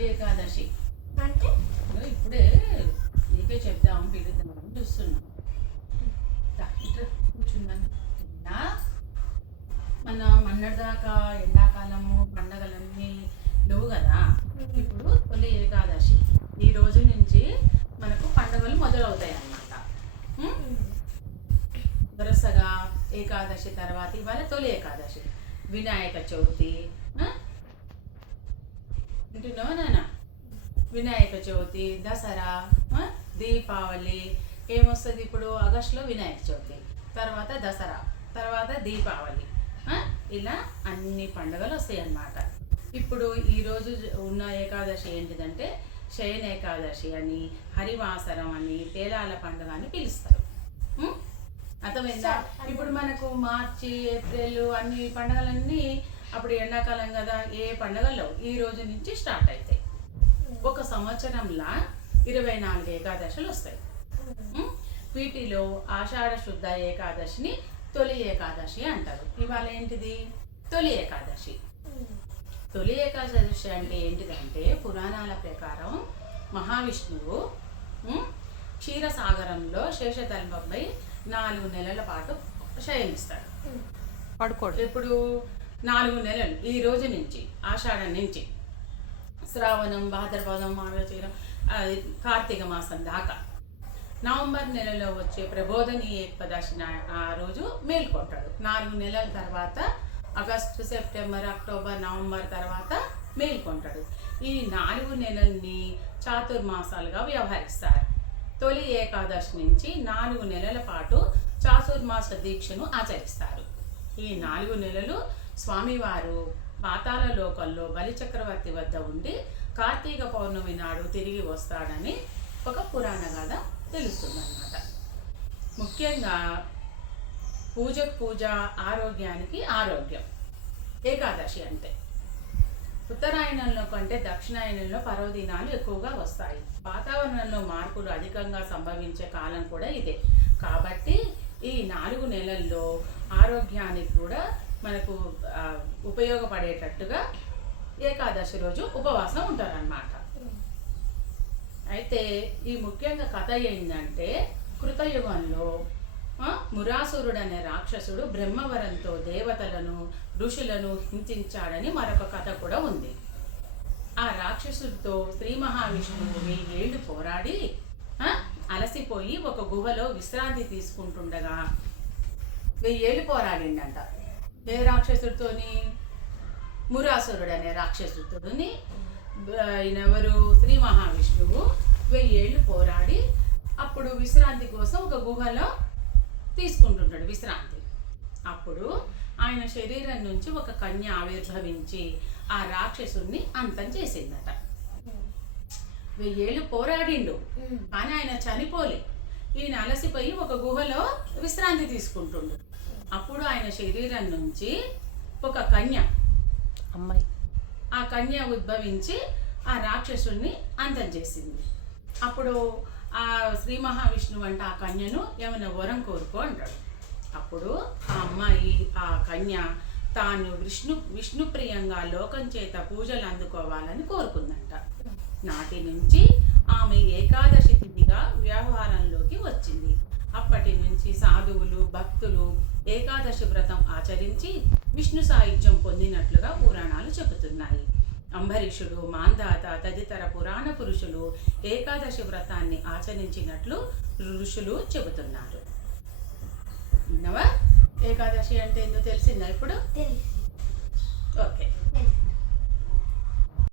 తొలి ఏకాదశి అంటే ఇప్పుడే నీకే చెప్దాం పిలుద్దామని చూస్తున్నా. కూర్చుందాను. మన మొన్నటిదాకా ఎండాకాలము పండగలన్నీ లేవు కదా. ఇప్పుడు తొలి ఏకాదశి ఈ రోజు నుంచి మనకు పండుగలు మొదలవుతాయి అన్నమాట. వరుసగా ఏకాదశి తర్వాత ఇవాళ తొలి ఏకాదశి, వినాయక చవితి వింటున్నావా నాన్న? వినాయక చవితి, దసరా, దీపావళి ఏమొస్తుంది ఇప్పుడు ఆగస్టులో వినాయక చవితి, తర్వాత దసరా, తర్వాత దీపావళి, ఇలా అన్ని పండుగలు వస్తాయి అన్నమాట. ఇప్పుడు ఈరోజు ఉన్న ఏకాదశి ఏంటిదంటే శయన ఏకాదశి అని, హరివాసరం అని, పేలాల పండుగ అని పిలుస్తారు. అర్థమైందా? ఇప్పుడు మనకు మార్చి ఏప్రిల్ అన్ని పండుగలన్నీ అప్పుడు ఎండాకాలం కదా, ఏ పండుగలు ఈ రోజు నుంచి స్టార్ట్ అవుతాయి. ఒక సంవత్సరంలో 24 ఏకాదశులు వస్తాయి. వీటిలో ఆషాఢ శుద్ధ ఏకాదశిని తొలి ఏకాదశి అంటారు. ఇవాళ ఏంటిది? తొలి ఏకాదశి. తొలి ఏకాదశి అంటే ఏంటిదంటే పురాణాల ప్రకారం మహావిష్ణువు క్షీరసాగరంలో శేషతల్పంపై 4 నెలల పాటు శయనిస్తాడు. పడుకోడు. ఇప్పుడు 4 నెలలు ఈ రోజు నుంచి, ఆషాఢం నుంచి శ్రావణం, భాద్రపదం, మార్గశిరం, కార్తీక మాసం దాకా నవంబర్ నెలలో వచ్చే ప్రబోధని ఏకాదశి ఆ రోజు మేల్కొంటాడు. 4 నెలల తర్వాత ఆగస్టు, సెప్టెంబర్, అక్టోబర్, నవంబర్ తర్వాత మేల్కొంటాడు. ఈ 4 నెలల్ని చాతుర్మాసాలుగా వ్యవహరిస్తారు. తొలి ఏకాదశి నుంచి 4 నెలల పాటు చాతుర్మాస దీక్షను ఆచరిస్తారు. ఈ 4 నెలలు స్వామివారు పాతాళ లోకంలో బలిచక్రవర్తి వద్ద ఉండి కార్తీక పౌర్ణమి నాడు తిరిగి వస్తాడని ఒక పురాణ గాథ తెలుస్తుందన్నమాట. ముఖ్యంగా పూజకు పూజ, ఆరోగ్యానికి ఆరోగ్యం ఏకాదశి అంటే. ఉత్తరాయణంలో కంటే దక్షిణాయనంలో పర్వదినాలు ఎక్కువగా వస్తాయి. వాతావరణంలో మార్పులు అధికంగా సంభవించే కాలం కూడా ఇదే. కాబట్టి ఈ 4 నెలల్లో ఆరోగ్యానికి కూడా మనకు ఉపయోగపడేటట్టుగా ఏకాదశి రోజు ఉపవాసం ఉంటారన్నమాట. అయితే ఈ ముఖ్యంగా కథ ఏంటంటే కృతయుగంలో మురాసురుడు అనే రాక్షసుడు బ్రహ్మవరంతో దేవతలను, ఋషులను హింసించాడని మరొక కథ కూడా ఉంది. ఆ రాక్షసుడితో శ్రీ మహావిష్ణువు 1000 ఏళ్ళు పోరాడి అలసిపోయి ఒక గుహలో విశ్రాంతి తీసుకుంటుండగా 1000 ఏళ్ళు పోరాడిండంట. ఏ రాక్షసుడితోని? మురాసురుడు అనే రాక్షసుడితోని. ఈయనెవరు? శ్రీ మహావిష్ణువు 1000 ఏళ్ళు పోరాడి అప్పుడు విశ్రాంతి కోసం ఒక గుహలో తీసుకుంటుంటాడు విశ్రాంతి. అప్పుడు ఆయన శరీరం నుంచి ఒక కన్య ఆవిర్భవించి ఆ రాక్షసుడిని అంతం చేసిందట. 1000 ఏళ్ళు పోరాడిండు కానీ ఆయన చనిపోలే. ఈయన అలసిపోయి ఒక గుహలో విశ్రాంతి తీసుకుంటుండు. అప్పుడు ఆయన శరీరం నుంచి ఒక కన్య, అమ్మాయి, ఆ కన్య ఉద్భవించి ఆ రాక్షసుడిని అంతం చేసింది. అప్పుడు ఆ శ్రీ మహావిష్ణువు అంటే ఆ కన్యను ఏమైనా వరం కోరుకో అంటాడు. అప్పుడు ఆ అమ్మాయి, ఆ కన్య తాను విష్ణుప్రియంగా లోకం చేత పూజలు అందుకోవాలని కోరుకుందంట. నాటి నుంచి ఆమె ఏకాదశి తిథిగా వ్యవహారంలోకి వచ్చింది. అప్పటి నుంచి సాధువులు, భక్తులు ఏకాదశి వ్రతం ఆచరించి విష్ణు సాయుధ్యం పొందినట్లుగా పురాణాలు చెబుతున్నాయి. అంబరీషుడు, మాంధాత తదితర పురాణ పురుషులు ఏకాదశి వ్రతాన్ని ఆచరించినట్లు ఋషులు చెబుతున్నారు. విన్నవా? ఏకాదశి అంటే ఏందో తెలిసిందా ఇప్పుడు?